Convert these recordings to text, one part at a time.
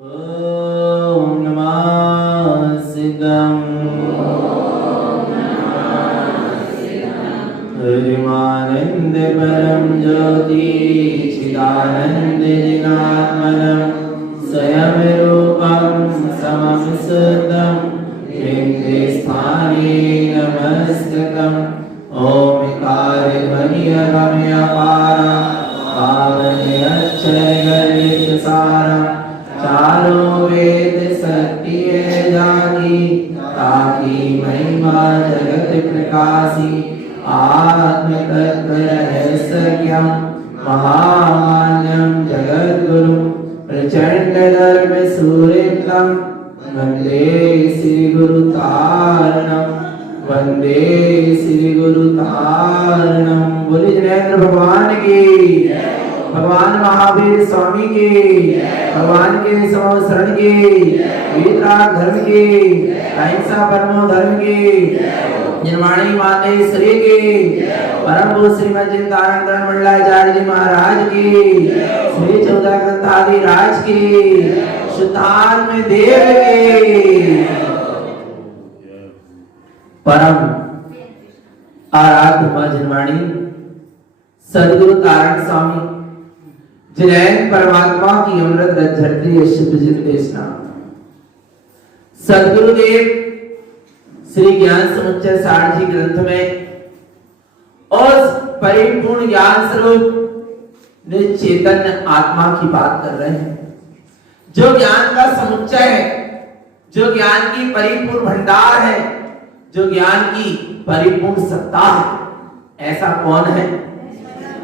ओम नमः सिद्धं हरिमानंद परम ज्योति चिदानंद जिनात्मनं स्वयं रूपं समं सुद्धं लिंगे स्थाने नमस्तकम् ओमिकार ध्वनि गम्य पारा पावने अक्षर सारा चारों वेद सत्य जानी ताकि महिमा जगत प्रकाशी आत्म तत्व रहस्यज्ञं महामान्यं जगद्गुरु प्रचंड धर्म सूर्यं वंदे श्री गुरु तारणं वंदे श्री गुरु तारणं। बोले जिनेंद्र भगवान की, भगवान महावीर स्वामी की, भगवान के समो शरण की, वीतराग धर्म की, अहिंसा परमो धर्म की, निर्माणी माते श्री की, परम पूज्य श्रीमद जिनदानंद मंडलाचार्य जी महाराज की, श्री 14 ग्रंथादि राज की, शुद्धात्म देव की, परम आराध्य मां जिनवाणी सदगुरु तारण स्वामी जिनैन परमात्मा की अमृत रस झरती है शिवजित देशना। सदगुरुदेव श्री ज्ञान समुच्चय सार जी ग्रंथ में और परिपूर्ण ज्ञान स्वरूप निश्चेतन आत्मा की बात कर रहे हैं, जो ज्ञान का समुच्चय है, जो ज्ञान की परिपूर्ण भंडार है, जो ज्ञान की परिपूर्ण सत्ता है। ऐसा कौन है?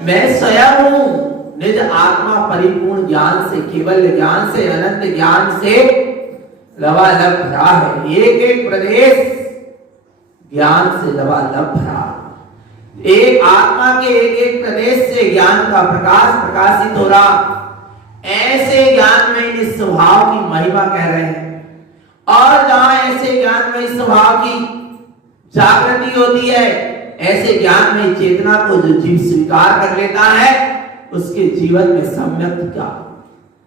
मैं स्वयं हूं। निज आत्मा परिपूर्ण ज्ञान से, केवल ज्ञान से, अनंत ज्ञान से लबालब भरा है। एक एक प्रदेश ज्ञान से लबालब भरा। एक आत्मा के एक एक प्रदेश से ज्ञान का प्रकाश प्रकाशित हो रहा। ऐसे ज्ञान में इस स्वभाव की महिमा कह रहे हैं। और जहां ऐसे ज्ञान में इस स्वभाव की जागृति होती है, ऐसे ज्ञान में चेतना को जो जीव स्वीकार कर लेता है, उसके जीवन में सम्यक का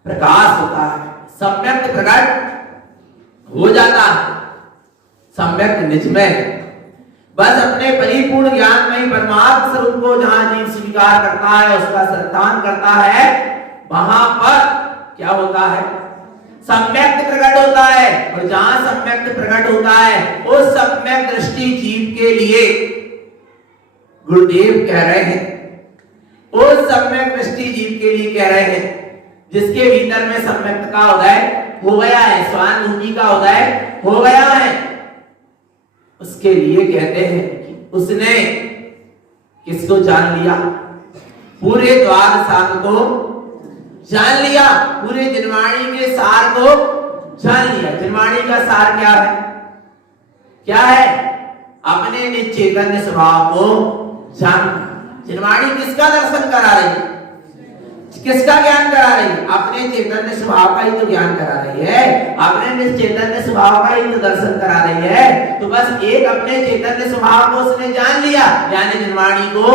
प्रकाश होता है, सम्यक प्रकट हो जाता है, सम्यक निज में। बस अपने परिपूर्ण ज्ञान में ही परमात्मा स्वरूप को जहां जीव स्वीकार करता है, उसका संतान करता है, वहां पर क्या होता है? सम्यक प्रकट होता है। और जहां सम्यक प्रकट होता है, उस सम्यक दृष्टि जीव के लिए गुरुदेव कह रहे हैं, उस सम्यक दृष्टि जीव के लिए कह रहे हैं, जिसके भीतर में सम्यक का उदय हो गया है, स्वानुभूति का उदय हो गया है, उसके लिए कहते हैं कि उसने किसको जान लिया? पूरे द्वार सार को जान लिया, पूरे जिनवाणी के सार को जान लिया। जिनवाणी का सार क्या है? क्या है? अपने निज चैतन्य स्वभाव को जान। जिनवाणी किसका दर्शन करा रही है? किसका ज्ञान करा रही है? अपने चैतन्य स्वभाव का ही तो ज्ञान करा रही है, अपने निज चैतन्य स्वभाव का ही तो दर्शन करा रही है। तो बस एक अपने चैतन्य स्वभाव को उसने जान लिया, यानी जिनवाणी को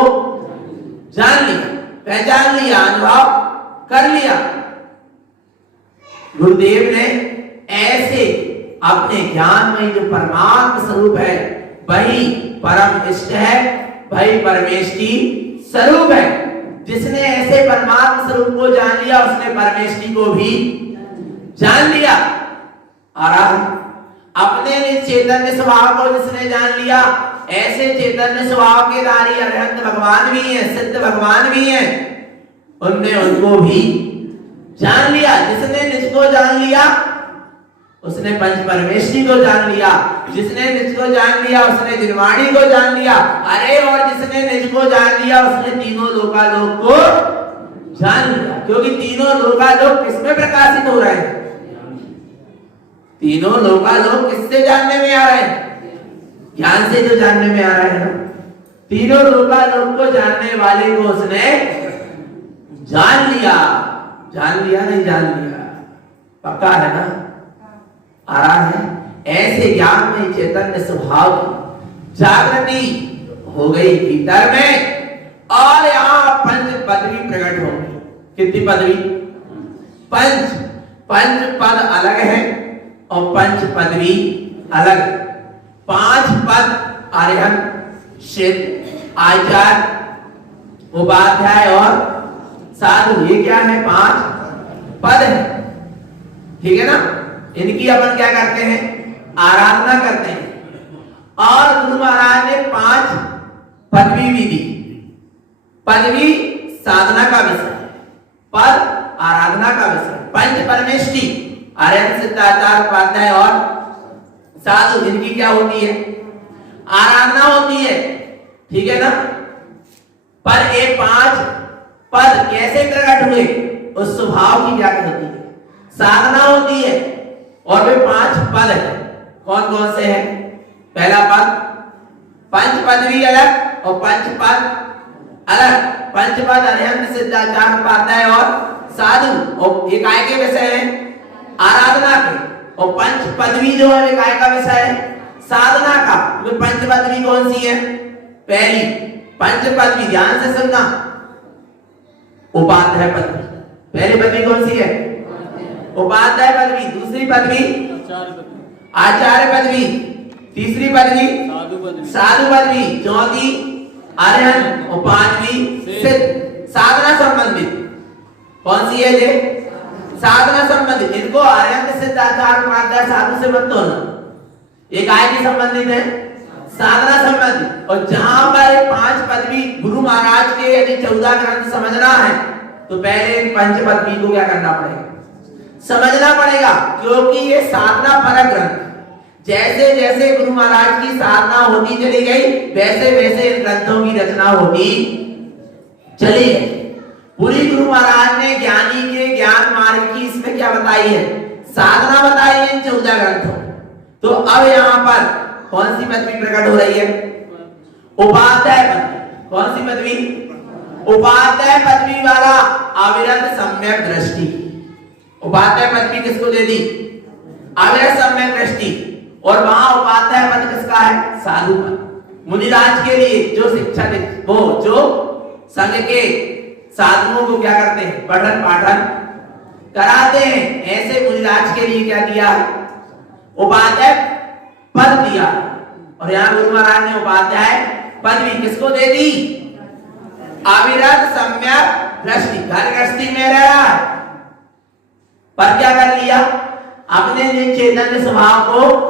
जान लिया, पहचान लिया, अनुभव कर लिया। गुरुदेव ने ऐसे अपने ज्ञान में जो परमात्मा स्वरूप है, वही परम इष्ट है, वही परमेष्टि स्वरूप है। जिसने ऐसे परमात्मा स्वरूप को जान लिया, उसने परमेष्टि को भी जान लिया। और अपने निज चैतन्य स्वभाव को जिसने जान लिया, ऐसे चैतन्य स्वभाव के धारी अरहंत भगवान भी हैं, सिद्ध भगवान भी हैं, उनने उनको भी जान लिया। जिसने निज को जान लिया, उसने पंच परमेष्टि को जान लिया। जिसने निज को जान लिया, उसने जिनवाणी को जान लिया। अरे और जिसने निज को जान लिया, उसने तीनों लोकालोक को जान लिया। क्योंकि तीनों लोकालोक किसमें प्रकाशित हो रहे हैं? तीनों लोकालोक किससे जानने में आ रहे हैं? ज्ञान से जो जानने में आ रहे हैं। तीनों लोकालोक को जानने वाले को उसने जान लिया। जान लिया नहीं जान लिया? पक्का है ना? आ रहा है। ऐसे ज्ञान में चैतन्य स्वभाव की जागृति हो गई भीतर में, और यहाँ पंच पदवी प्रकट होगी। कितनी पदवी? पंच पंच पद अलग है और पंच पदवी अलग। 5 पद अरिहंत, सिद्ध, आचार्य, उपाध्याय और साधु, ये क्या है? 5 पद है। ठीक है ना? इनकी अपन क्या करते हैं? आराधना करते हैं। और गुरु महाराज ने 5 पदवी भी दी। पदवी साधना का विषय, पद आराधना का विषय। पंच परमेष्टि अरिहंत, सिद्ध, आचार्य, उपाध्याय और साधु, इनकी क्या होती है? आराधना होती है। ठीक है ना? पर ये 5 पद कैसे प्रकट हुए, उस स्वभाव की व्याख्या होती है, साधना होती है। और वे 5 पद है। कौन कौन से हैं? पहला पद पंच पदवी अलग और पंच पद अलग। पंच पद अरिहंत, सिद्ध, आचार्य, उपाध्याय और साधु, और ये काय के विषय है? आराधना के। और पंच पदवी जो है वे काय का विषय है? साधना का। वे पंच पदवी कौन सी है? पहली पंच पदवी, ध्यान से सुनना, उपाध्याय पदवी। पहली पदवी कौन सी है? उपाध्याय पदवी। दूसरी पदवी आचार्य पदवी। तीसरी पदवी साधु पदवी। चौथी अरिहंत और 5वीं सिद्ध। साधना संबंधित कौन सी है? ये साधना संबंधित। इनको अरिहंत, सिद्ध, आचार्य, उपाध्याय, साधु से मत तोड़ना, ये काय की संबंधित है? साधना संबंधित। और जहां पर 5 पदवी गुरु महाराज के यदि 14 ग्रंथ समझना है तो पहले इन पंच पदवी को क्या करना पड़ेगा? समझना पड़ेगा, क्योंकि ये साधना परक ग्रंथ। जैसे जैसे गुरु महाराज की साधना होती चली गई, वैसे वैसे इन ग्रंथों की रचना होती चली गई। पूरी गुरु महाराज ने ज्ञानी के ज्ञान मार्ग की इसमें क्या बताई है? साधना बताई है इन 14 ग्रंथों। तो अब यहाँ पर कौन सी पदवी प्रकट हो रही है? उपाध्याय पदवी। कौन सी पदवी? उपाध्याय पदवी वाला अविरत सम्यक दृष्टि। उपाध्याय पदवी किसको दे दी? अविरत सम्यक दृष्टि। और वहां उपाध्याय पद किसका है? साधु पद। मुनिराज के लिए जो शिक्षा वो जो संघ के साधुओं को क्या करते हैं? पठन पाठन कराते हैं। ऐसे मुनिराज के लिए क्या दिया है? उपाध्याय पद दिया। और यहाँ गुरु महाराज ने उपाध्याय पदवी किसको दे दी? अविरत सम्यक दृष्टि। घर गृहस्थी में रह रहा है, पर क्या कर लिया? अपने जिन चैतन्य स्वभाव को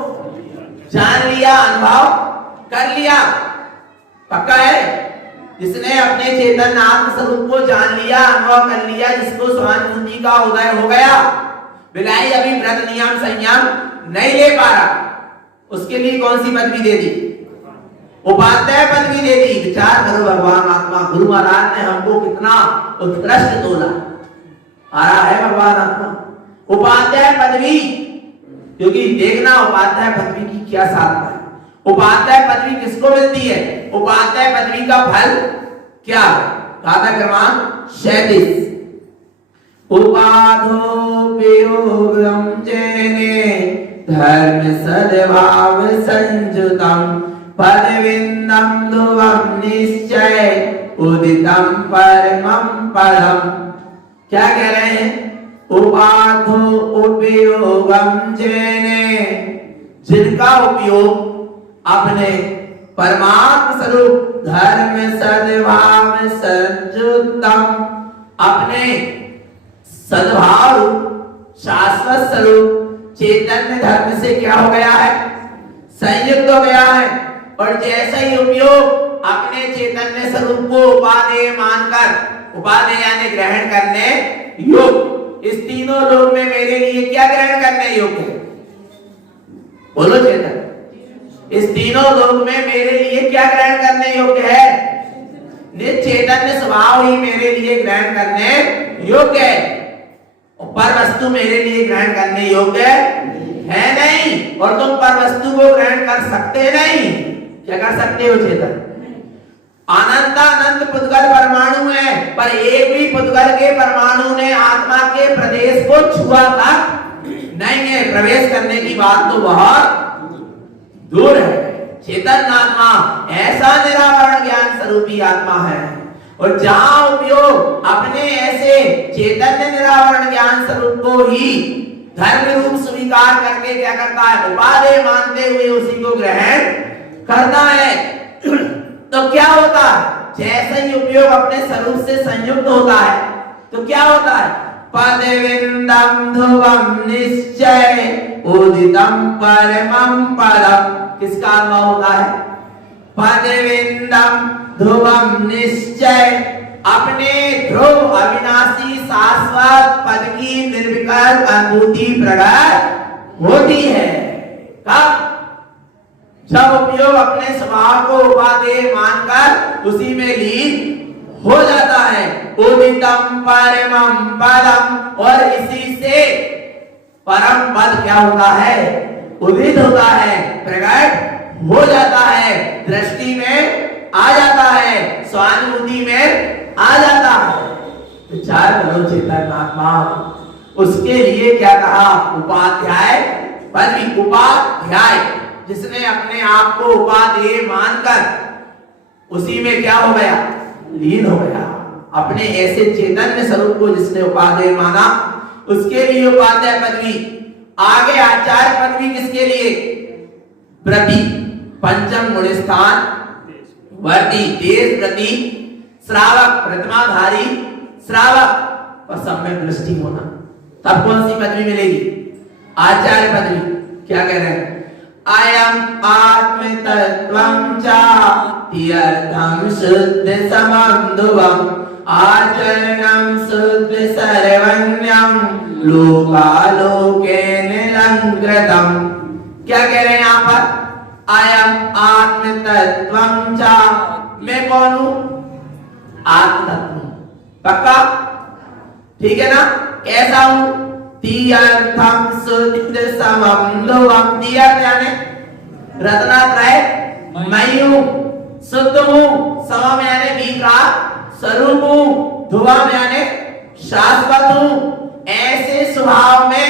जान लिया, अनुभव कर लिया। पक्का है? जिसने अपने चेतन आत्म स्वरूप को जान लिया, अनुभव कर लिया, जिसको स्वानुभूति का उदय हो गया, बिलाई अभी व्रत नियम संयम नहीं ले पा रहा, उसके लिए कौन सी पदवी दे दी? उपाध्याय पदवी दे दी। विचार करो भगवान आत्मा, गुरु महाराज ने हमको कितना उत्कृष्ट तोला। आ रहा है भगवान आत्मा। उपाध्याय पदवी, क्योंकि देखना उपाध्याय पदवी की क्या साधना है। उपाध्याय पदवी किसको मिलती है? उपाध्याय पदवी का फल क्या? गाथा क्रमांक 37। उपाधो वियोगम जैने धर्म सद्भाव संजुतम पदविंदम ध्रुवम निश्चय उदितम परमं पदम। क्या कह रहे हैं? उपाधो उपयोगम जैने, जिनका उपयोग अपने परमात्म स्वरूप धर्म सद्भाव संजुतम, अपने सद्भाव शाश्वत स्वरूप चैतन्य धर्म से क्या हो गया है? संयुक्त हो गया है। और जैसा ही उपयोग अपने चैतन्य स्वरूप को उपादेय मानकर, उपादेय यानी ग्रहण करने योग्य, इस तीनों लोक में मेरे लिए क्या ग्रहण करने योग्य है? बोलो चेतन, इस तीनों लोक में मेरे लिए क्या ग्रहण करने योग्य है? निश्चैतन्य स्वभाव ही मेरे लिए ग्रहण करने योग्य है। पर वस्तु मेरे लिए ग्रहण करने योग्य है नहीं, और तुम पर वस्तु को ग्रहण कर सकते नहीं। क्या कर सकते हो चेतन? अनंत अनंत पुद्गल परमाणु है, पर एक भी पुद्गल के परमाणु ने आत्मा के प्रदेश को छुआ तक नहीं है। प्रवेश करने की बात तो बहुत दूर है। चेतन आत्मा ऐसा निरावरण ज्ञान स्वरूपी आत्मा है, और जहां उपयोग अपने ऐसे चैतन्य निरावरण ज्ञान स्वरूप को ही धर्म रूप स्वीकार करके क्या करता है, उपादेय मानते हुए उसी को ग्रहण करता है। तो क्या होता है, जैसे ही उपयोग अपने स्वरूप से संयुक्त होता है तो क्या होता है, पदविंदम ध्रुवम निश्चय उदितम परमं पदम। किसका अनुभव होता है, पदविंदम ध्रुवम निश्चय, अपने ध्रुव अविनाशी शाश्वत पद की निर्विकल्प अनुभूति प्रकट होती है। कब, जब उपयोग अपने स्वभाव को उपादेय मानकर उसी में लीन हो जाता है। उदितम परमं पदम, और इसी से परम पद क्या होता है, उदित होता है, प्रकट हो जाता है, दृष्टि में आ जाता है, स्वानुभूति में आ जाता है। विचार करो चेतन आत्मा, उसके लिए क्या कहा, उपाध्याय पदवी। उपाध्याय जिसने अपने आप को उपादेय मानकर उसी में क्या हो गया, लीन हो गया। अपने ऐसे चैतन्य स्वरूप को जिसने उपादेय माना उसके लिए उपाध्याय पदवी। आगे आचार्य पदवी किसके लिए, प्रति पंचम गुण स्थान वर्ती, देश प्रति श्रावक, प्रतिमाधारी श्रावक पर सम्यक दृष्टि होना, तब कौन सी पदवी मिलेगी, आचार्य पदवी। क्या कह रहे हैं, अयम आत्म तत्वं चात्यर्थं शुद्ध समं ध्रुवं आचरणं शुद्ध सर्वज्ञं लोकालोके निलंकृतम्। क्या कह रहे हैं यहाँ पर, अयम आत्म तत्वं चा, मैं कौन हूं, आत्म तत्व, पक्का, ठीक है ना, कैसा हूं, तीर्थम शुद्ध समम ध्रुवम। तीर्थ यानी रत्नात्रय मैं हूं, शुद्ध हूं, समम यानी विराट स्वरूप हूं, ध्रुवम यानी शाश्वत हूं। ऐसे स्वभाव में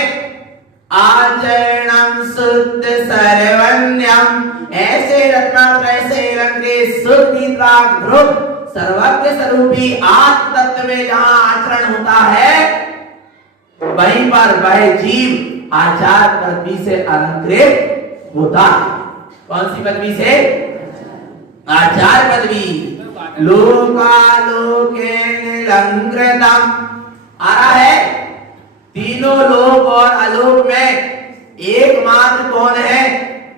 आचरणम शुद्ध सर्वज्ञम, ऐसे रत्नात्रय से अलंकृत शुद्ध विराट ध्रुव सर्वज्ञ स्वरूपी आत्म तत्व में जहां आचरण होता है वहीं पर वह जीव आचार्य पदवी से अलंकृत होता है। कौन सी पदवी से, आचार्य पदवी। लोकालोके निलंकृतम्, आ रहा है, तीनों लोक और आलोक में एकमात्र कौन है,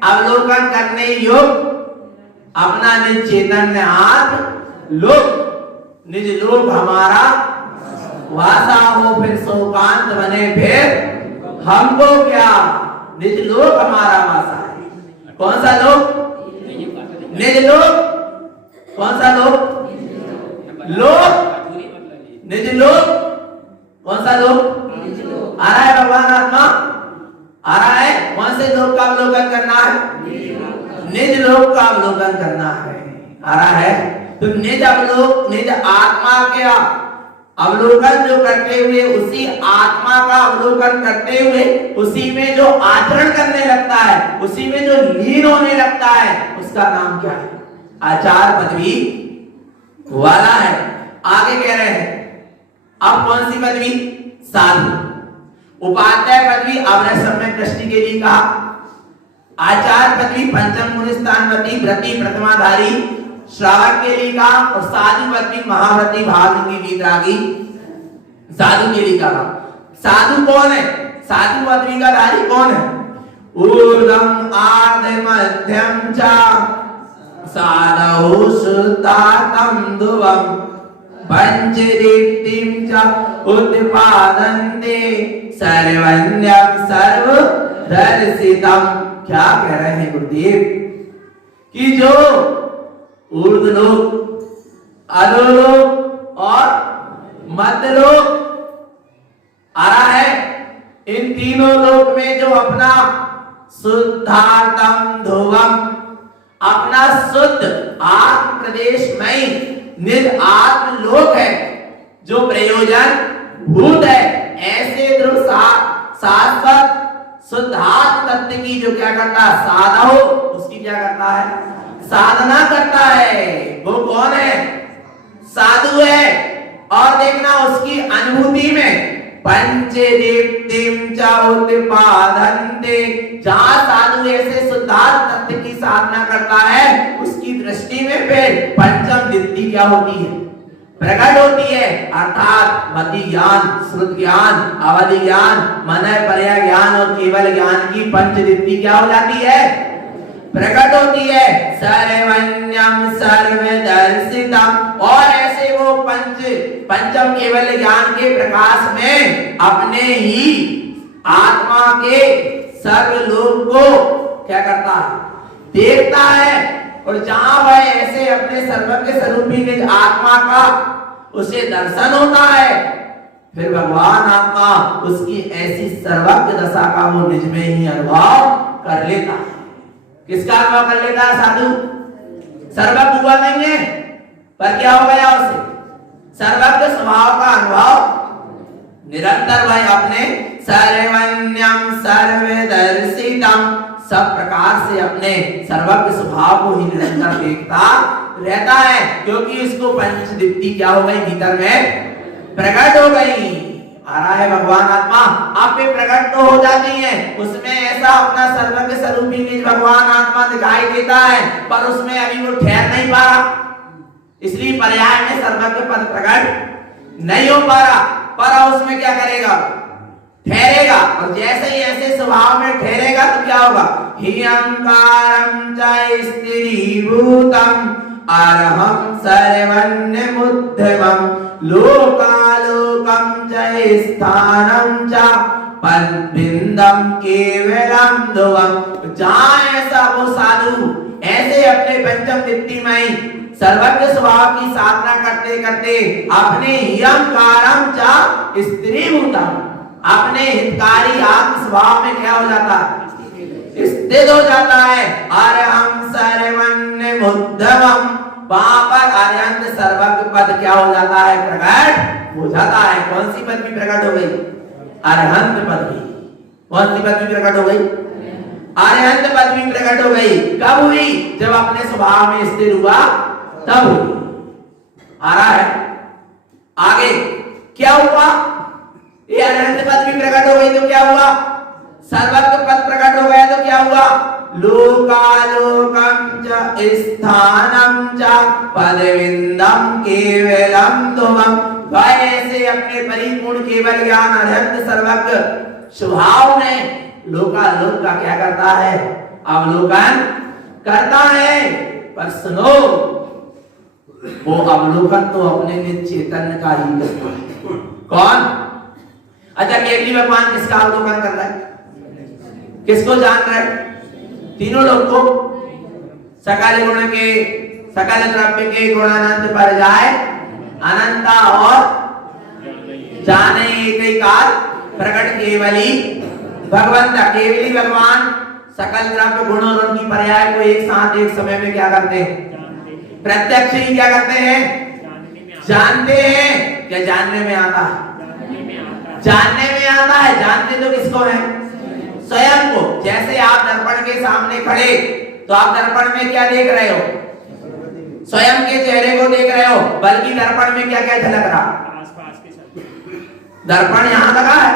अवलोकन करने योग्य अपना निज चैतन्य आत्म लोक। निज लोक हमारा वासा हो, फिर शोकांत बने, फिर हमको क्या, निज लोक हमारा वासा है। कौन सा लोक, निज लोक, कौन सा लोक, लोक, निज लोक, कौन सा लोक, आ रहा है भगवान आत्मा, आ रहा है, कौन से लोक का अवलोकन करना है, निज लोक का अवलोकन करना है, आ रहा है। तो निज अवलोक, निज आत्मा के अवलोकन जो करते हुए, उसी आत्मा का अवलोकन करते हुए उसी में जो आचरण करने लगता है, उसी में जो लीन होने लगता है, उसका नाम क्या है, आचार्य पदवी वाला है। आगे कह रहे हैं, अब कौन सी पदवी, साधु। उपाध्याय पदवी अवरय सम्यक दृष्टि के लिए कहा, आचार्य पदवी पंचम गुण स्थानवती व्रति प्रतिमाधारी श्रावक के लिए कहा, और साधु पदवी महाव्रती भावलिंगी वितरागी साधु के लिए कहा। साधु कौन है, साधु पदवी का धारी कौन है, ऊर्ध्वम आर्ध मध्यम च साधु शुद्धातम ध्रुवम पंचदीप्तिं च उत्पादन्ते सर्वज्ञं सर्वदर्शितम्। क्या कह रहे हैं गुरुदेव, कि जो ऊर्ध्वलोक, अधोलोक और मध्यलोक आ रहा है, इन तीनों लोक में जो अपना शुद्धात्म ध्रुवम, अपना शुद्ध आत्म प्रदेश में निज आत्म लोक है, जो प्रयोजन भूत है, ऐसे ध्रुव शाश्वत शुद्धात्म तत्व की जो क्या करता है, साधा हो, उसकी क्या करता है, साधना करता है। वो कौन है, साधु है। और देखना उसकी अनुभूति में पंचदीप्तिं च उत्पादन्ते। जहां साधु ऐसे शुद्धात्म तत्व की साधना करता है उसकी दृष्टि में फिर पंचम दीप्ति क्या होती है, प्रकट होती है। अर्थात मति ज्ञान, श्रुत ज्ञान, अवधि ज्ञान, मनय पर्याय ज्ञान और केवल ज्ञान की पंचदीप्ति क्या हो जाती है, प्रकट होती है। सर्वज्ञं सर्वदर्शितम्। और ऐसे वो पंचम केवल ज्ञान के प्रकाश में अपने ही आत्मा के सर्वलोक को क्या करता है, देखता है। और जहां वह ऐसे अपने सर्वज्ञ स्वरूपी निज आत्मा का उसे दर्शन होता है, फिर भगवान आत्मा उसकी ऐसी सर्वज्ञ दशा का वो निज में ही अनुभव कर लेता है। किसका अनुभव कर लेता है साधु? सर्वज्ञ हुआ नहीं है पर क्या हो गया उसे, सर्वज्ञ स्वभाव का अनुभव। निरंतर वह अपने सर्वज्ञं सर्वदर्शितम्, सब प्रकार से अपने सर्वज्ञ स्वभाव को ही निरंतर देखता रहता है, क्योंकि उसको पंचदीप्ति क्या हो गई, भीतर में प्रकट हो गई। आ रहा है भगवान आत्मा आप पे प्रकट तो हो जाती है, उसमें ऐसा अपना सर्वज्ञ स्वरूपी निज भगवान आत्मा दिखाई देता है, पर उसमें अभी वो ठहर नहीं पा रहा, इसलिए पर्याय में सर्वज्ञ पद प्रकट नहीं हो पा रहा। पर उसमें क्या करेगा, ठहरेगा। और जैसे ही ऐसे स्वभाव में ठहरेगा तो क्या होगा, हियंकारं च स्थिरीभूतम् अरहं सर्वन्यमुद्धमम् लोकालोकं च स्थानं च पद्बिंदम केवलम ध्रुवम्। जहां ऐसा वो साधु ऐसे अपने पंचम दीप्तिमय सर्वज्ञ स्वभाव की साधना करते करते अपने हियंकारं च स्थिरीभूतम्, अपने हितकारी आत्म स्वभाव में क्या हो जाता है, स्थित हो जाता है। अरहं सर्वन्यमुद्धमम्, वहां पर अरहंत सर्वज्ञ पद क्या हो जाता है, प्रकट हो जाता है। कौन सी पदवी प्रकट हो गई, अरहंत पदवी। कौन सी पदवी प्रकट हो गई, अरहंत पदवी प्रकट हो गई। कब हुई, जब अपने स्वभाव में स्थिर हुआ तब हुई। आ रहा है आगे क्या हुआ, ये अरहंत पद भी प्रकट हो गई तो क्या हुआ, सर्वज्ञ पद प्रकट हो गया तो क्या हुआ, लोकालोकं च स्थानं च पदविंदम केवलम ध्रुवम्। वह ऐसे अपने परिपूर्ण केवल ज्ञान अरहंत सर्वज्ञ स्वभाव में लोकालोक का क्या करता है, अवलोकन करता है। पर सुनो, वो अवलोकन तो अपने निज चैतन्य का ही करता है। कौन, अच्छा केवली भगवान किसका अवलोकन कर रहा है, किसको जान रहा है, तीनों लोग को, सकल गुण के सकल द्रव्य के गुणानंद पर जाए अनंता और जाने एक ही काल प्रकट केवली भगवंता। केवली भगवान सकल द्रव्य गुण और उनकी पर्याय को एक साथ एक समय में क्या करते हैं, प्रत्यक्ष ही क्या करते हैं, जानते हैं। क्या जानने में आता है, जानने में आता है। जानते तो किसको है, स्वयं को। जैसे आप दर्पण के सामने खड़े तो आप दर्पण में क्या देख रहे हो, स्वयं के चेहरे को देख रहे हो, बल्कि दर्पण में क्या क्या झलक रहा, दर्पण यहाँ लगा है,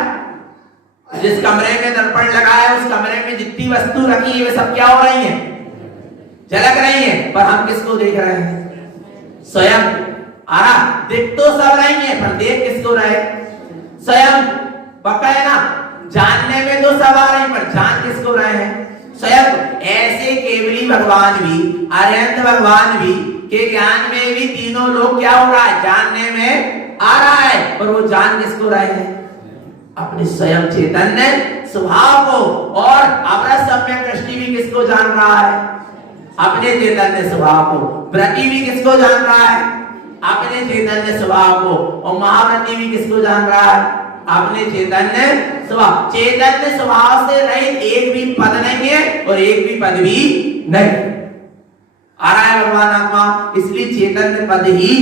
जिस कमरे में दर्पण लगा है उस कमरे में जितनी वस्तु रखी है वे सब क्या हो रही हैं, झलक रही हैं। पर हम किसको देख रहे हैं, स्वयं। दिख तो सब रही हैं पर देख किसको रहे, स्वयं। पक्का है ना, जानने में तो सब आ रहे हैं पर जान किसको रहे हैं, स्वयं। ऐसे केवली भगवान भी, अरहंत भगवान भी के ज्ञान में भी तीनों लोग क्या हो रहा है, जानने में आ रहा है, पर वो जान किसको रहे हैं, अपने स्वयं चैतन्य स्वभाव को। और अपना सम्यक दृष्टि भी किसको जान रहा है, अपने चैतन्य स्वभाव को। व्रति भी किसको जान रहा है, अपने चैतन्य स्वभाव को। और महाव्रति भी किसको जान रहा है, अपने चैतन्य स्वभाव। चैतन्य स्वभाव से रहित एक भी पद नहीं है और एक भी पद भी नहीं। आ रहा है भगवान आत्मा, इसलिए चैतन्य पद ही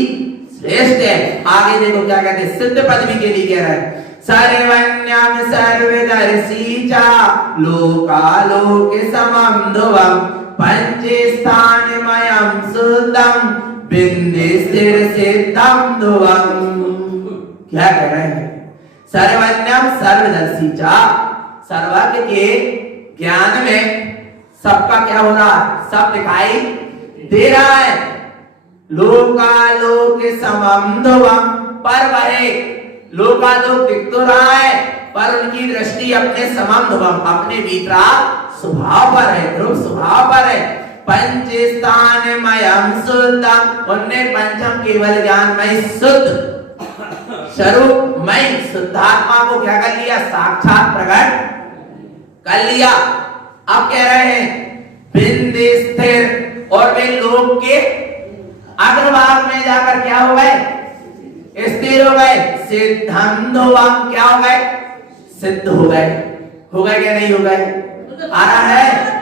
श्रेष्ठ है। आगे देखो क्या कहते हैं, सिद्ध पद भी के लिए कह रहा है, सर्वज्ञं सर्वदर्शी च लोकालोक समं ध्रुवम् पंचस्थानमयं शुद्धं बिंदु स्थिर सिद्धं ध्रुवम्। क्या कह रहे हैं, सर्वज्ञम सर्वदर्शी च, सर्वज्ञ के ज्ञान में सबका क्या हो रहा है, सब दिखाई दे रहा है। लोकालोक समम ध्रुवम, पर वह लोकालोक दिख तो रहा है पर उनकी दृष्टि अपने समम ध्रुवम, अपने भीतरा स्वभाव पर है, ध्रुव स्वभाव पर है। पंचस्थानमयम शुद्धम, उनने पंचम केवल ज्ञानमय शुद्ध स्वरूपमय शुद्धात्मा को क्या कर लिया, साक्षात प्रकट कर लिया। अब कह रहे हैं बिंदु स्थिर, और वे लोक के अग्रभाग में जाकर क्या हो गए, स्थिर हो गए। सिद्धम ध्रुवम, क्या हो गए, सिद्ध हो गए। हो गए क्या नहीं हो गए, आ रहा है।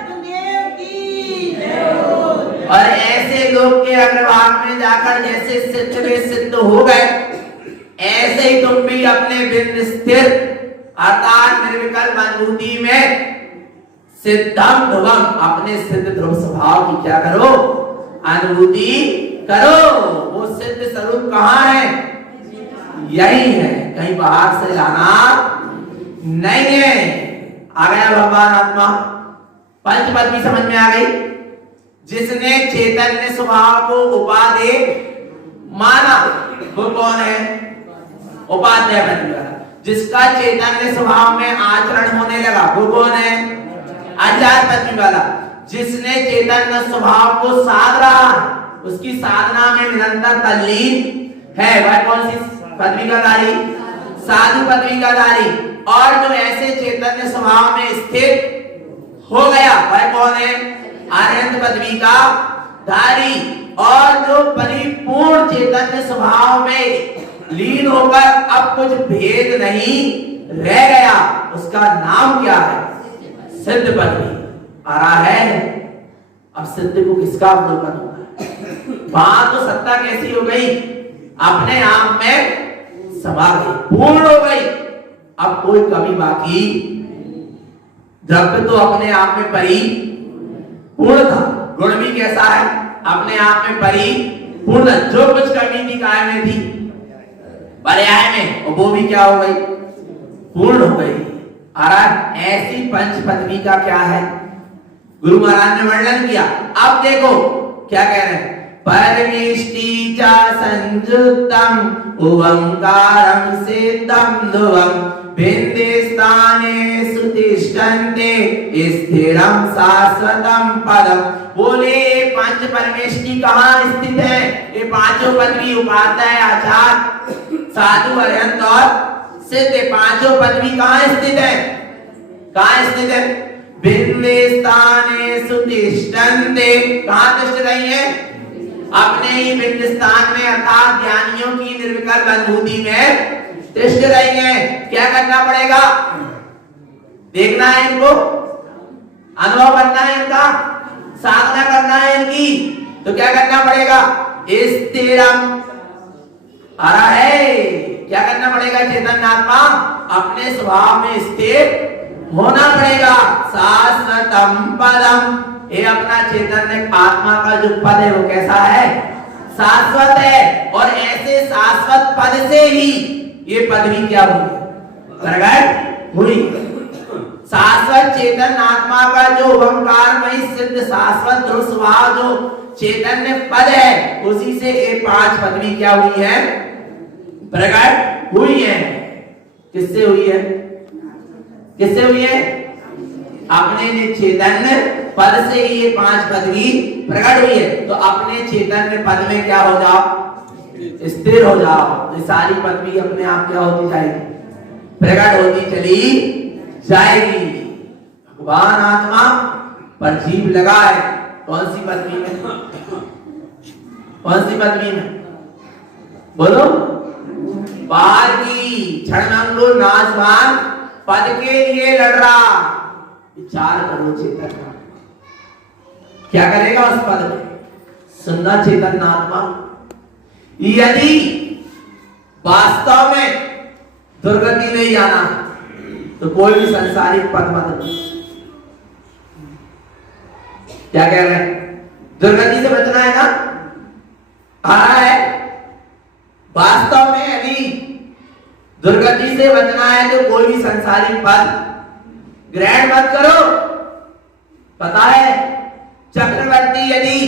और ऐसे लोग के अग्रभाग में जाकर जैसे सिद्ध में सिद्ध हो गए, ऐसे ही तुम भी अपने बिंदु स्थिर अर्थात निर्विकल्प अनुभूति में सिद्धम ध्रुवम, अपने सिद्ध ध्रुव स्वभाव की क्या करो, अनुभूति करो। वो सिद्ध स्वरूप कहाँ है, यही है, कहीं बाहर से लाना नहीं है। आ गया भगवान आत्मा, पंचपद भी समझ में आ गई। जिसने चैतन्य स्वभाव को उपादेय माना वो कौन है, उपाध्याय बन गया। जिसका चैतन्य स्वभाव में आचरण होने लगा वो कौन है, आचार्य पत्नी वाला। जिसने चैतन्य स्वभाव को साध रहा, उसकी साधना में निरंतर तल्लीन है, वह कौन सी पदवी का धारी, साधु पदवी का धारी। और जो ऐसे चैतन्य स्वभाव में स्थित हो गया वह कौन है, आर्यंत पदवी का धारी। और जो परिपूर्ण चैतन्य स्वभाव में लीन होकर अब कुछ भेद नहीं रह गया, उसका नाम क्या है, सिद्ध पदवी। आ रहा है। अब सिद्ध को किसका अवलोकन होगा, वहां तो सत्ता कैसी हो गई, अपने आप में समा गई, पूर्ण हो गई। अब कोई कमी बाकी, द्रव्य तो अपने आप में परिपूर्ण था, गुण भी कैसा है, अपने आप में परिपूर्ण। जो कुछ कमी थी काय में थी, पर्याय में, और वो भी क्या हो गई, पूर्ण हो गई। ऐसी पंच पदवी का क्या है, गुरु महाराज ने वर्णन किया। अब देखो क्या कह रहे हैं, परमेष्टि च संयुक्तम ओंकारं सिद्धं ध्रुवं भिन्ने स्थाने सुतिष्ठन्ते स्थिरं शाश्वतं पदम्। बोले पंच परमेष्टि कहाँ स्थित है, ये पांचों पदवी उपाध्याय आचार्य साधु अरहंत और सिद्ध, पांचों पदवी कहाँ स्थित है, कहाँ स्थित है, भिन्ने स्थाने सुतिष्ठन्ते, कहाँ तिष्ठ रही है, अपने ही भिन्न स्थान में अर्थात ज्ञानियों की निर्विकल्प अनुभूति में तिष्ठ रही है। क्या करना पड़ेगा, देखना है इनको, अनुभव करना है इनका, साधना करना है इनकी, तो क्या करना पड़ेगा, स्थिरम। आ रहा है, क्या करना पड़ेगा, चैतन्य आत्मा अपने स्वभाव में स्थिर होना पड़ेगा। शाश्वतम पदम, ये अपना चैतन्य आत्मा का जो पद है वो कैसा है, शाश्वत है। और ऐसे शाश्वत पद से ही ये पदवी क्या हुई, प्रकट हुई। शाश्वत चेतन आत्मा का जो ओंकारमय सिद्ध शाश्वत ध्रुव स्वभाव जो चैतन्य पद है, उसी से ये पांच पदवी क्या हुई है, प्रकट हुई है। किससे हुई है, किससे हुई है, अपने चैतन्य पद से ही ये पांच पदवी प्रकट हुई है। तो अपने चैतन्य पद में क्या हो जाओ, स्थिर हो जाओ, ये सारी पदवी अपने आप क्या होती जाएगी, प्रकट होती चली जाएगी। भगवान आत्मा पर जीव लगा है, कौन सी पदवी में, कौन सी पदवी में, बोलो, बाहर की क्षणभंगुर नाशवान पद के लिए लड़ रहा। विचार करो चेतन क्या करेगा उस पद में, सुनना चेतन आत्मा। यदि वास्तव में दुर्गति नहीं जाना तो कोई भी संसारिक पद मत लो। क्या कह रहे हैं, दुर्गति से बचना है ना, आ रहा है। वास्तव में यदि दुर्गति से बचना है तो कोई भी संसारिक पद ग्रहण मत करो। पता है चक्रवर्ती यदि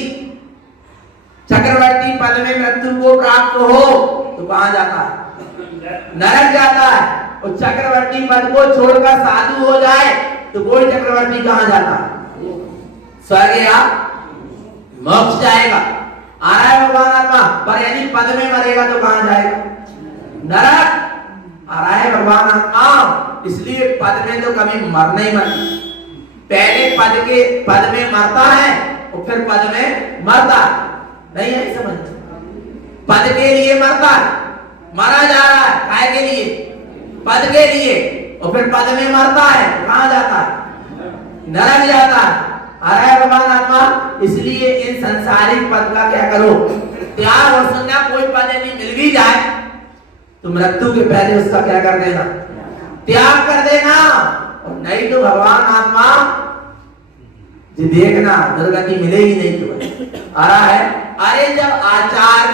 चक्रवर्ती पद में मृत्यु को प्राप्त हो तो कहां जाता है? नरक जाता है। और चक्रवर्ती पद को छोड़कर साधु हो जाए तो कोई चक्रवर्ती कहां जाता है? स्वर्ग या मोक्ष जाएगा। आ रहा है भगवान आत्मा। पर यदि पद में मरेगा तो कहां जाएगा? नरक। आ रहा है भगवान आत्मा। इसलिए पद में तो कभी मरना ही मत। पहले पद में मरता है और फिर पद में मरता है। नहीं है समझ? पद के लिए मरता है, मरा जा रहा है काय के लिए? पद के लिए। और फिर पद में मरता है कहां जाता है? नरक जाता है। आ रहा है भगवान आत्मा। इसलिए इन संसारिक पद का क्या करो? त्याग और संन्यास। कोई पद यदि मिल भी जाए तो मृत्यु के पहले उसका क्या कर देना? त्याग कर देना। और नहीं तो भगवान आत्मा जी देखना दुर्गति मिलेगी नहीं तो। आ रहा है। अरे जब आचार्य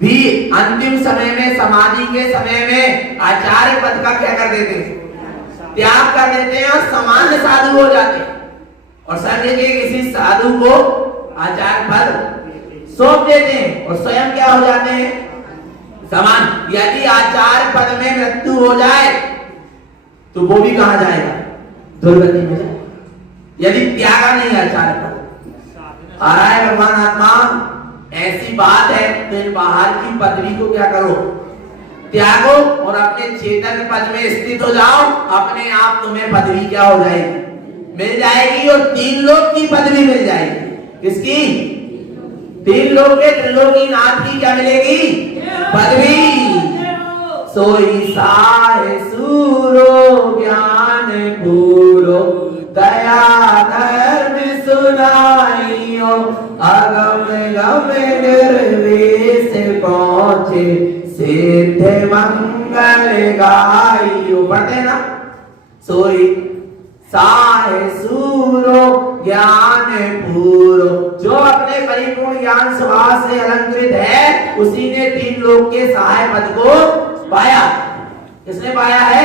भी अंतिम समय में समाधि के समय में आचार्य पद का क्या कर देते हैं? त्याग कर देते हैं और सामान्य साधु हो जाते हैं। और समझे किसी साधु को आचार्य पद सौंप देते हैं और स्वयं क्या हो जाते हैं? समान। यदि आचार्य पद में मृत्यु हो जाए तो वो भी कहां जाएगा? दुर्गति में जाएगा। यदि त्यागा नहीं आचार्य पद। आ रहा है भगवान आत्मा। ऐसी बात है तो इन बाहर की पदवी को क्या करो? त्यागो और अपने चेतन पद में स्थित हो जाओ। अपने आप तुम्हें पदवी क्या हो जाएगी? मिल जाएगी। और 3 लोक की पदवी मिल जाएगी। किसकी? 3 लोक के त्रिलोकी नाथ की क्या मिलेगी? पदवी। सोई साहे सूरो ज्ञान पूरो दया धर्म सुनाइयो अगम गम निर्वेश पहुंचे सिद्ध मंगल गाइयो। पढ़ते ना? सोई साहे सूरो ज्ञान पूरो। जो अपने परिपूर्ण ज्ञान स्वभाव से अलंकृत है उसी ने 3 लोक के सहाय पद को पाया। किसने पाया है?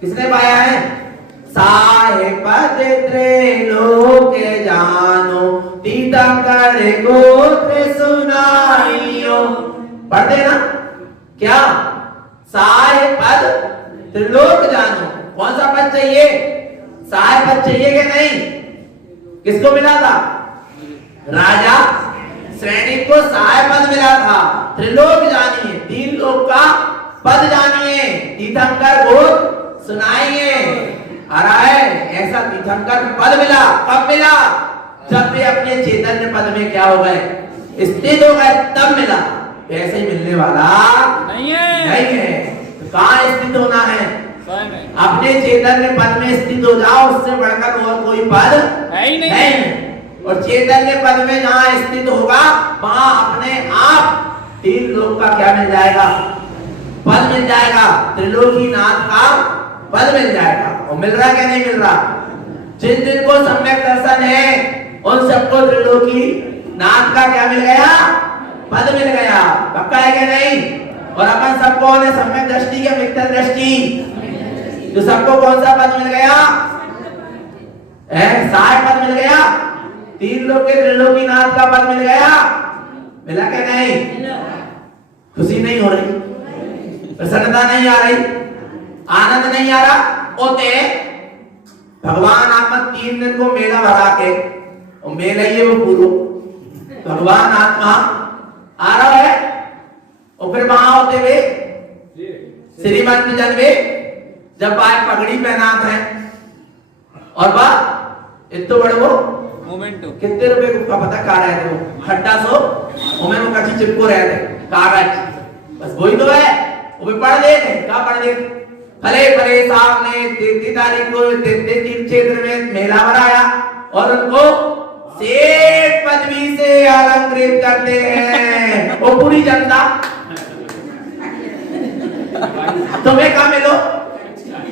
किसने पाया है? साहे पद त्रिलोक जानो तीर्थंकर गोत्र सुनाइयो। पढ़ते ना? क्या? साहे पद त्रिलोक जानो। कौन सा पद चाहिए? साहे पद चाहिए कि नहीं? किसको मिला था? राजा श्रेणी को सहाय पद मिला था। त्रिलोक जानिए, 3 लोक का पद जानिए, तीर्थंकर गोत्र सुनाइए। आ रहा है। ऐसा तीर्थंकर पद मिला। कब मिला? जब वे अपने चैतन्य पद में क्या हो गए? स्थित हो गए, तब मिला। ऐसे ही मिलने वाला नहीं है। तो कहाँ स्थित होना है? अपने चैतन्य पद में स्थित हो जाओ। उससे बढ़कर और कोई पद है ही नहीं। और चैतन्य पद में जहाँ स्थित होगा वहां अपने आप 3 लोक का क्या मिल जाएगा? पद मिल जाएगा। त्रिलोकी नाथ का पद मिल जाएगा। और मिल रहा क्या नहीं मिल रहा? जिन जिनको सम्यक दर्शन है उन सबको त्रिलोकी नाथ का क्या मिल गया? पद मिल गया। पक्का है क्या नहीं? और अपन सबको ने सम्यक दृष्टि के मित्र दृष्टि तो सबको कौन सा पद मिल गया? 60 पद मिल गया। 3 लोक के त्रिलोकी नाथ का पद मिल गया। मिला क्या नहीं? खुशी नहीं हो रही? प्रसन्नता नहीं आ रही? आनंद नहीं आ रहा? ओते भगवान आत्मा 3 दिन को मेला भरा के और मेला ही वो पूरो भगवान आत्मा आ रहा है। और फिर वहां होते हुए श्रीमंत जन में जब बाय पगड़ी पहनात है और बात इतो बड़े वो मोमेंटो कितने रुपए का पता का रहे थे? वो खट्टा सो उमें वो कच्ची चिपको रहे थे कागज। बस वही तो है। वो भी पढ़ देते क्या पढ़ देते? भले भले साहब ने 33 तारीख को तीर्थ क्षेत्र में मेला भराया और उनको सेठ पदवी से अलंकृत करते हैं। वो पूरी जनता तुम्हें कहा मिलो?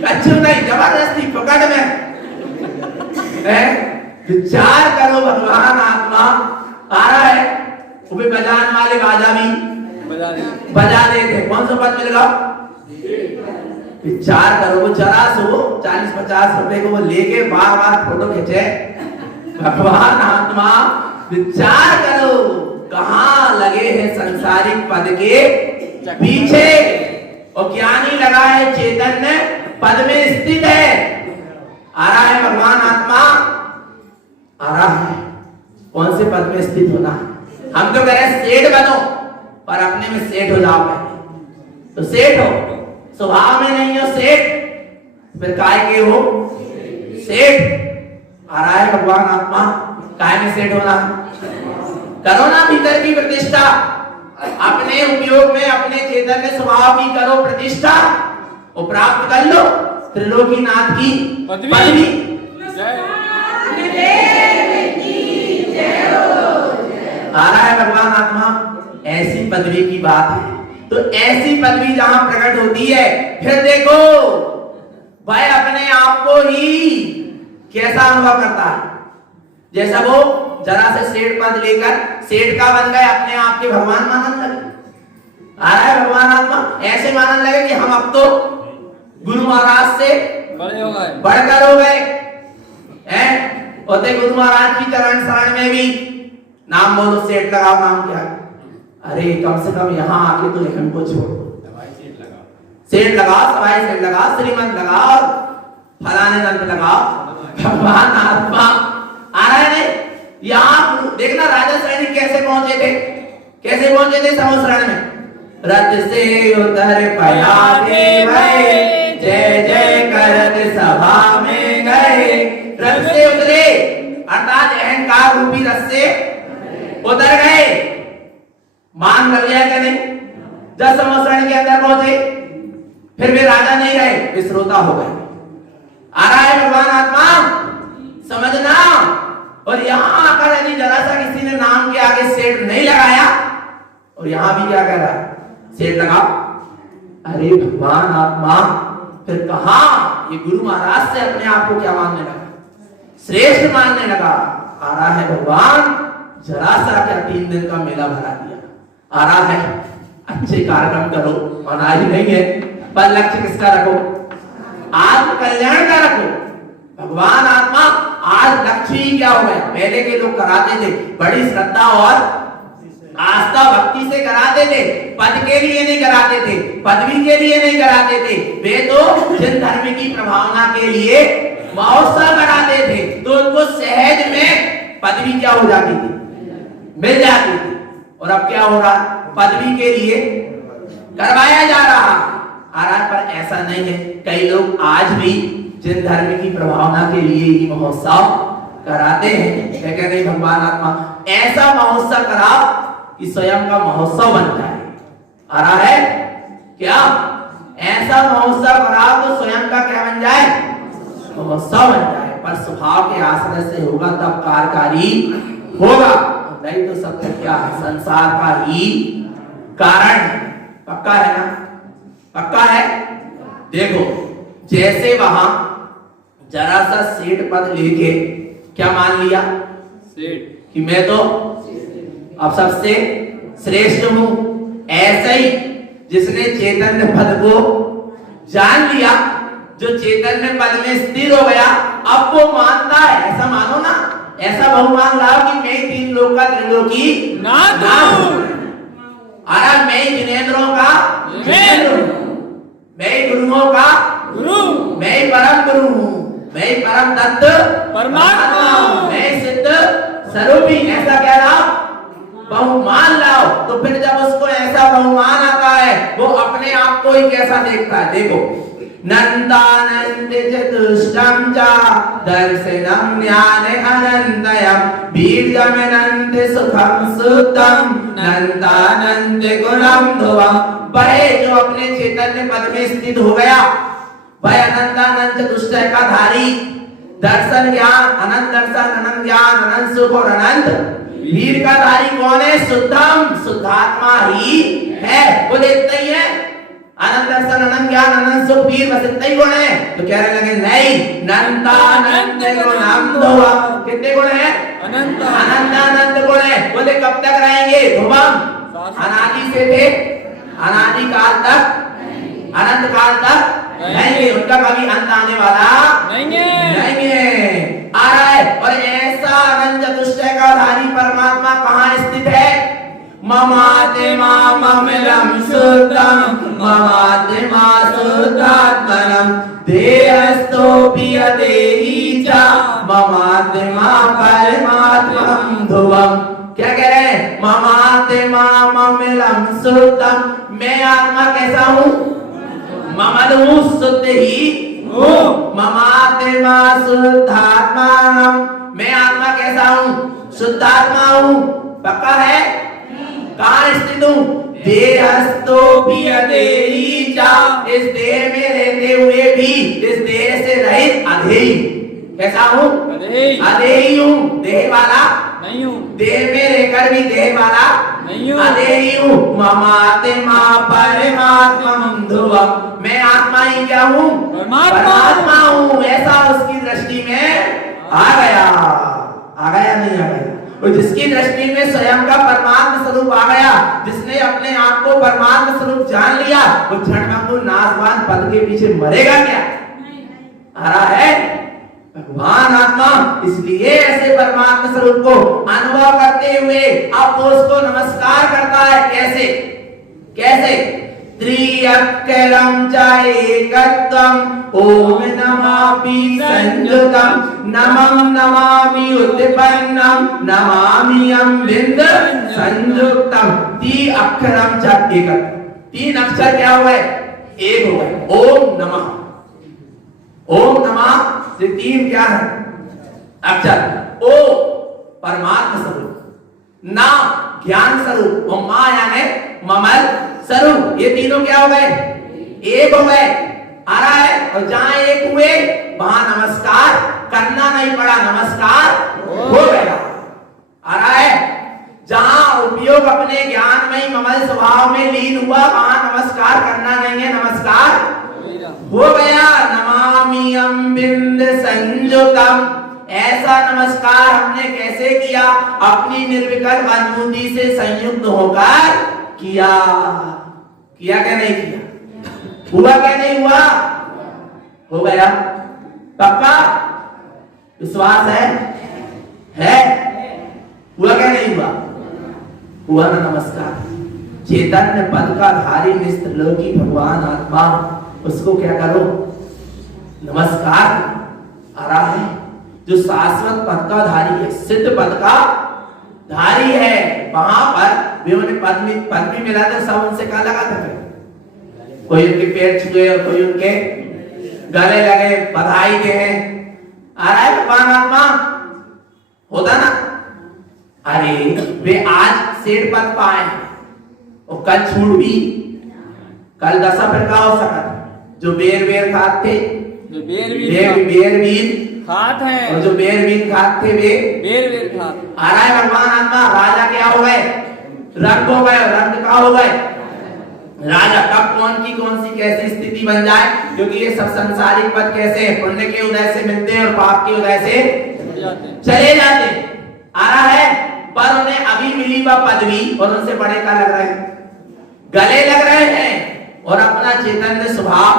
अच्छी नहीं, जबरदस्ती पकड़ में विचार करो। भगवान आत्मा आ रहा है। वो भी बजान वाले बाजा भी बजा देते। कौन सा पद मिलेगा? विचार करो, वो जरा सो 40-50 रुपए को वो लेके बार बार फोटो खींचे। भगवान आत्मा विचार करो, कहाँ लगे हैं संसारिक पद के पीछे, और ज्ञानी लगा है चैतन्य पद में स्थित है। आ रहा है भगवान आत्मा, आ रहा है। कौन से पद में स्थित होना? हम तो कह रहे हैं सेठ बनो, पर अपने में सेठ हो जाओ पहले। तो सेठ हो, स्वभाव में नहीं हो सेठ, फिर काय के हो सेठ। आ रहा है भगवान आत्मा, काय में सेठ होना? करो ना भीतर की प्रतिष्ठा, अपने उपयोग में अपने चैतन्य स्वभाव की करो प्रतिष्ठा, और प्राप्त कर लो त्रिलोकीनाथ की पदवी। आ रहा है भगवान आत्मा, ऐसी पदवी की बात है। तो ऐसी पदवी जहां प्रकट होती है, फिर देखो भाई अपने आप को ही कैसा अनुभव करता है। जैसा वो जरा से सेठ पद लेकर सेठ का बन गए, अपने आप के भगवान मानने लगे। आ रहा है भगवान आत्मा, ऐसे मानने लगे कि हम अब तो गुरु महाराज से बढ़कर हो गए हैं। और गुरु महाराज की चरण शरण में भी नाम बोलो, सेठ लगाओ, नाम क्या? अरे कम से कम यहाँ आके तो हमको छोड़ो, सेठ लगाओ, सवाई सेठ लगाओ, श्रीमंत लगाओ, फलाने दंत लगाओ। भगवान आत्मा आ रहा है। यहाँ देखना राजा श्रेणी कैसे पहुंचे थे, कैसे पहुंचे थे समोसरण में? रथ से उतर पया गए, जय जय करत सभा में गए। रथ से उतरे अर्थात अहंकार रूपी रथ से उतर गए। मान कर लिया क्या नहीं? जब समोसरण के अंदर पहुंचे, फिर वे राजा नहीं रहे, वे श्रोता हो गए। आ रहा है भगवान आत्मा, समझना। और यहां आकर यदि जरा सा किसी ने नाम के आगे सेठ नहीं लगाया, और यहां भी क्या कह रहा है? सेठ लगा। अरे भगवान आत्मा, फिर कहा ये गुरु महाराज से अपने आप को क्या मानने लगा? श्रेष्ठ मानने लगा। आ रहा है भगवान, जरा सा क्या 3 दिन का मेला भरा दिया। आ रहा है अच्छे कार्यक्रम करो, मना ही नहीं है, पर लक्ष्य किसका रखो? आत्म कल्याण का रखो। भगवान आत्मा आज लक्ष्य ही क्या हो गया? पहले के लोग कराते थे बड़ी श्रद्धा और आस्था भक्ति से कराते थे, पद के लिए नहीं कराते थे, पदवी के लिए नहीं कराते थे, वे तो जन धर्म की प्रभावना के लिए महोत्सव कराते थे। तो उनको सहज में पदवी क्या हो जाती थी? मिल जाती थी। और अब क्या हो रहा? पदवी के लिए करवाया जा रहा आ रहा, पर ऐसा नहीं है। कई लोग आज भी जिन धर्म की प्रभावना के लिए ही महोत्सव कराते हैं। क्या कहते हैं भगवान आत्मा? ऐसा महोत्सव कराओ कि स्वयं का महोत्सव बन जाए। आ रहा है क्या? ऐसा महोत्सव कराओ तो स्वयं का क्या बन जाए? महोत्सव बन जाए। पर स्वभाव के आश्रय से होगा तब कार्यकारी होगा, नहीं तो सब क्या है? संसार का ही कारण। पक्का है ना? पक्का है। देखो जैसे वहां जरा सा सेठ पद लेके क्या मान लिया? सेठ कि मैं तो अब सबसे श्रेष्ठ हूं। ऐसा ही जिसने चैतन्य पद को जान लिया, जो चैतन्य पद में स्थिर हो गया, अब वो मानता है, ऐसा मानो ना, ऐसा बहुमान लाओ कि मैं 3 लोक का त्रिलोकी नाथ हूं। अरे मैं जिनेंद्रों का जिनेंद्र हूं, मैं गुरुओं का गुरु, मैं परम गुरु हूं, मैं परम तत्व परमात्मा हूं, मैं सिद्ध स्वरूपी। ऐसा कह रहा बहुमान लाओ। तो फिर जब उसको ऐसा बहुमान आता है, वो अपने आप को ही कैसा देखता है? देखो नंदानंद चतुष्टम च दर्शनम ज्ञान अनंतयम बीजमनंत सुखम सुतम नंदानंद गुणम ध्रुवम। वह जो अपने चैतन्य पद में स्थित हो गया, वह अनंतानंद चतुष्टय का धारी, दर्शन ज्ञान, अनंत दर्शन, अनंत ज्ञान, अनंत सुख और अनंत वीर का धारी कौन है? शुद्धम, शुद्धात्मा ही है। वो देखता ही है अनंत दर्शन, अनंत ज्ञान, अनंत सुख, वीर, बस इतना ही गुण है। तो कहने लगे नहीं, नंदानंद गुणम ध्रुवम। कितने गुण है? अनंत अनंत गुण है। बोले कब तक रहेंगे? ध्रुवम, अनादि से थे, अनादि काल तक, अनंत काल तक नहीं, उनका कभी अंत आने वाला नहीं है। आ रहा है। और ऐसा अनंत चतुष्टय का धारी परमात्मा कहाँ स्थित है? ममात्मा ममलम शुद्धम ममात्मा शुद्धात्मनम देहस्थोपि अदेही च ममात्मा परमात्मं ध्रुवम। क्या कह रहे हैं? ममात्मा ममलम शुद्धम, मैं आत्मा कैसा हूँ? ममल हूँ, शुद्ध ही हूँ। ममात्मा शुद्धात्मानम, मैं आत्मा कैसा हूँ? शुद्धात्मा हूँ। पक्का है? कहाँ स्थित हूँ? देहस्थोपि अदेही च, इस देह में रहते हुए भी इस देह से रहित अधेही। कैसा हूँ? अधेही हूँ, देह वाला नहीं हूँ। देह में रहकर भी देह वाला नहीं हूँ, अधेही हूँ। ममात्मा परमात्मं ध्रुवम, मैं आत्मा ही क्या हूँ? परमात्मा हूँ। ऐसा उसकी दृष्टि में आ गया। आ गया नहीं आ गया? और जिसकी दृष्टि में स्वयं का परमात्मा स्वरूप आ गया, जिसने अपने आप को परमात्मा स्वरूप जान लिया, वो क्षणभंगुर नाशवान पद के पीछे मरेगा क्या? आ रहा है भगवान आत्मा। इसलिए ऐसे परमात्मा स्वरूप को अनुभव करते हुए अब वो उसको नमस्कार करता है। कैसे? कैसे? त्रिअक्षरं च एकत्वं ओम नमामि संयुतम नमं नमामि उत्पन्नम नमामियं बिंद संयुक्तम। त्रिअक्षरं च एकत्वं, तीन अक्षर क्या हुए? एक हो गए। ओम नमः, ओम नमः से तीन क्या है? अक्षर। ओ परमात्मा स्वरूप, ना ज्ञान स्वरूप, और मा यानी ममल स्वरूप। ये तीनों क्या हो गए? एक हो गए। आ रहा है। और जहां एक हुए वहां नमस्कार करना नहीं पड़ा, नमस्कार हो गया। आ रहा है। जहां उपयोग अपने ज्ञानमय ममल स्वभाव में लीन हुआ वहां नमस्कार करना नहीं है, नमस्कार हो गया। नमामियं बिंद संयुतम, ऐसा नमस्कार हमने कैसे किया? अपनी निर्विकल्प अनुभूति से संयुक्त होकर किया। किया क्या नहीं किया? हुआ क्या नहीं हुआ? हो गया। पक्का विश्वास है? है? हुआ क्या नहीं हुआ? हुआ ना नमस्कार। चैतन्य पद का धारी निस्त्रलोकी भगवान आत्मा, उसको क्या करो? नमस्कार। आ रहा है। जो शाश्वत पद का धारी है, सिद्ध पद का धारी है, वहां पर भी उन्हें पद भी मिला था। सब उनसे कहा लगा था, कोई उनके पैर छुए और कोई उनके गले लगे, बधाई दे। आ रहा है भगवान आत्मा? होता ना? अरे वे आज सेठ पद पाए और कल छूट भी, कल दशा फिर का हो सका? जो बेर बेर खाते थे, जो बेर बीन खात हैं, और जो बेर बीन खाते थे वे बेर बेर खात। आ रहा है भगवान आत्मा। राजा क्या हो गए? रंग हो गए। रंग का हो गए राजा। कब कौन सी कैसी स्थिति बन जाए, क्योंकि ये सब संसारिक पद कैसे हैं? पुण्य के उदय से मिलते हैं और पाप के उदय से चले जाते हैं। आ रहा है। पर उन्हें अभी मिली वह पदवी और उनसे बड़े का लग रहे हैं, गले लग रहे हैं। और अपना चैतन्य स्वभाव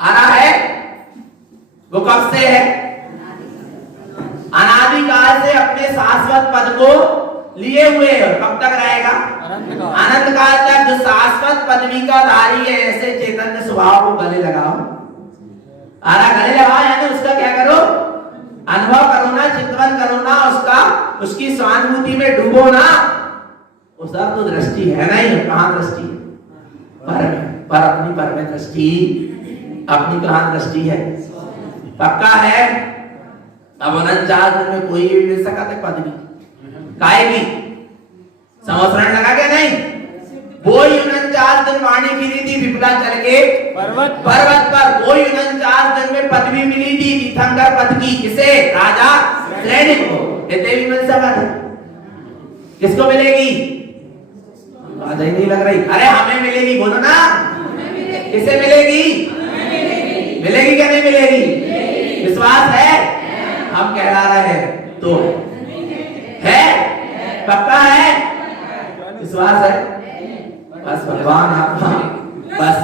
आ रहा है। वो कब से है? अनादिकाल से अपने शाश्वत पद को लिए हुए। और कब तक रहेगा? अनंत काल तक। जो शाश्वत पदवी का धारी है, ऐसे चैतन्य स्वभाव को गले लगाओ। आ रहा गले लगाओ यानी उसका क्या करो? अनुभव करो ना, चिंतन करो ना, उसकी स्वानुभूति में डूबो ना। उसका तो दृष्टि है नहीं। कहां दृष्टि है? पर अपनी पर में दृष्टि, अपनी कहां दृष्टि है? पक्का है। अब 49 दिन में कोई भी मिल सका था पदवी, काहे की संवत्सरण लगा के नहीं। वो 49 दिन वाणी फिरी थी विपला चल के पर्वत पर। वो 49 दिन में पदवी मिली थी तीर्थंकर पद की। किसे? राजा श्रेणी को। इतने भी मिल सका था। किसको मिलेगी? राजा ही नहीं लग रही। अरे हमें मिलेगी, बोलो ना। किसे मिलेगी? मिलेगी क्या नहीं मिलेगी? विश्वास है? हम कहला रहे हैं तो है। पक्का है? विश्वास है? बस भगवान आपका बस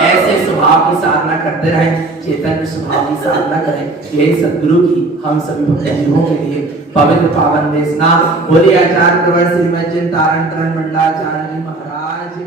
ऐसे स्वभाव की साधना करते रहे, चैतन्य स्वभाव की साधना करें। यही सदगुरु की हम सभी भक्त जीवों के लिए पवित्र पावन देशना। बोलिए आचार्य प्रवर श्रीमद जिन तारण तरण मंडलाचार्य महाराज